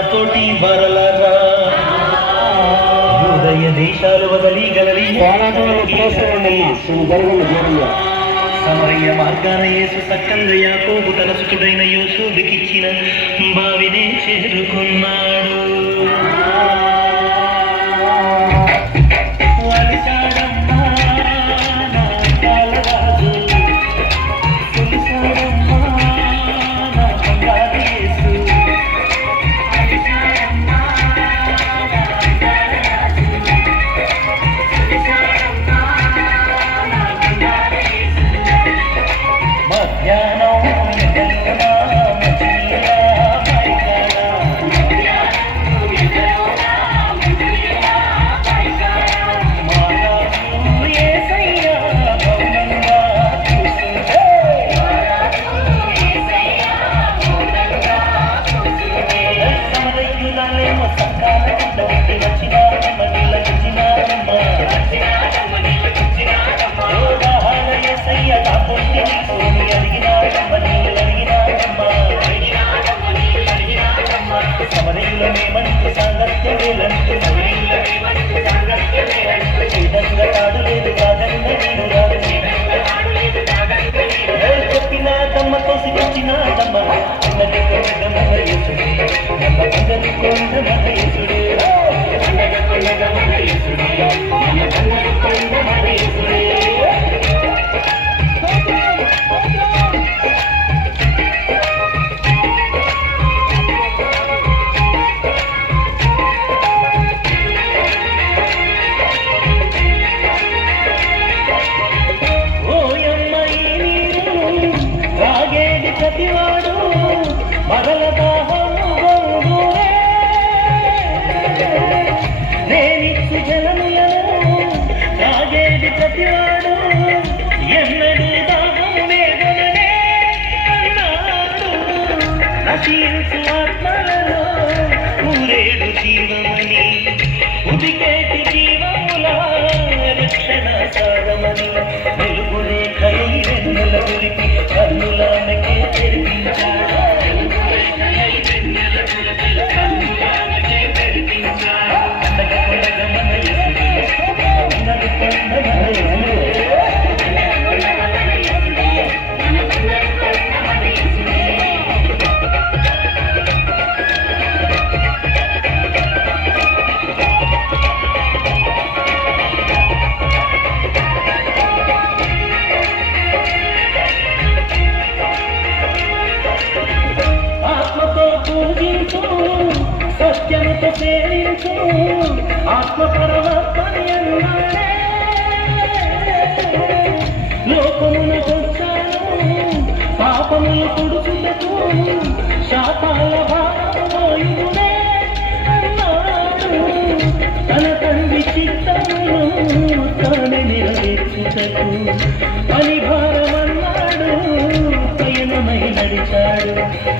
నాతోటి వరలరా హృదయ దేశాలు వదలి గలలి సమరయ్య మార్గాన యేసు సక్కంగా యాకోబు తన సుతుడైన యోసేపుకిచ్చిన బావినే చేరుకున్నాడు.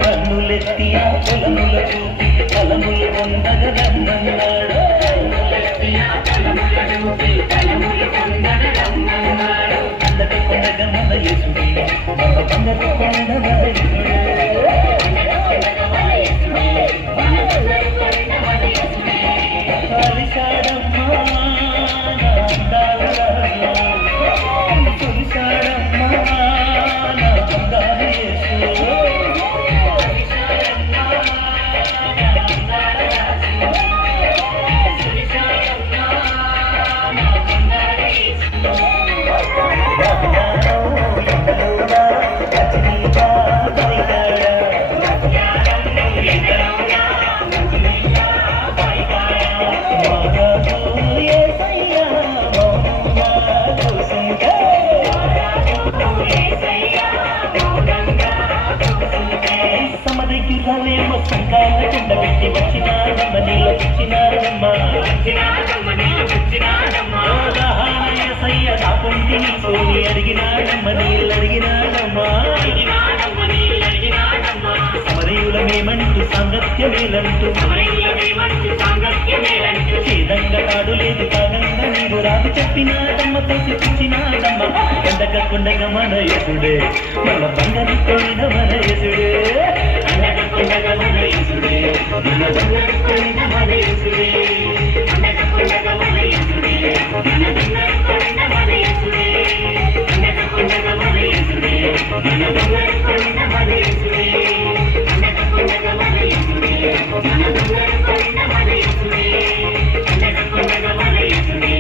కన్నులెత్తి ఆ పొలముల చూపి ఫలములు పొందగరమ్మన్నాడు. అందరి కొండగ మన యేసుడే, మన బంగారు కొండ మన యేసుడే. కలిశాడమ్మా నా అందాల రాజా, కలిశాడమ్మా నా బంగారు యేసు. సమరయులమేమంటూ సాంగత్యమేలంటూ చేదంగా కాడు లేదు కాదంగా నీవు రాదు చెప్పినాడమ్మతో చెప్పించినాడమ్మ. ఎండగా కొండగా మన యేసుడే, మన బంగారు కోయిన మన యేసుడే, కొండగా మన యేసుడే. మన యేసుడే పండగ పండగ మన యేసుడే మన బంగారు కొండ మన యేసుడే పండగ పండగ మన యేసుడే మన బంగారు కొండ మన యేసుడే పండగ పండగ మన యేసుడే మన బంగారు కొండ మన యేసుడే పండగ పండగ మన యేసుడే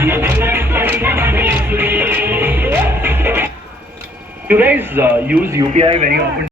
మన బంగారు కొండ మన యేసుడే. You guys use UPI very often?